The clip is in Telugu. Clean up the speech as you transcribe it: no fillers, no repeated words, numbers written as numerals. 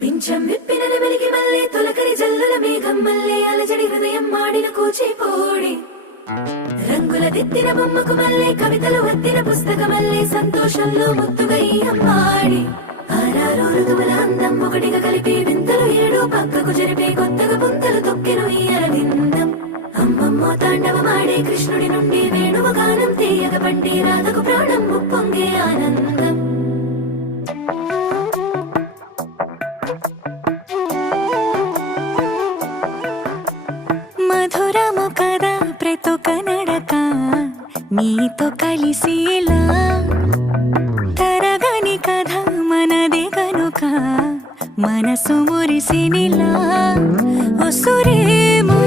పింఛం విప్పిన నెమలికి మల్లె తొలకరి జల్లుల మేఘం మల్లె అలజడి హృదయం మాడిన కూచిపోడి రంగుల దిద్దిన బొమ్మకు మల్లె కవితలు వద్దిన పుస్తక మల్లె సంతోషంలో ముద్దుగా ఈ అమ్మాడి ఆరారు ఋతువుల అందం ఒకటిగా కలిపి వింతలు ఏడు పక్కకు జరిపే కొత్తగా పుంతలు తొక్కెను ఈ అరవిందం అమ్మమ్మో తాండవమాడే కృష్ణుడి నుండి వేణువ గానం తీయగ పండి రాధకు ప్రాణం ముప్పొంగే ఆనందం మధురము కదా ప్రతొక నడక నీతో కలిసేలా తరగని కథ మనదే కనుక మనసు మురిసినిలా ఉసురేమో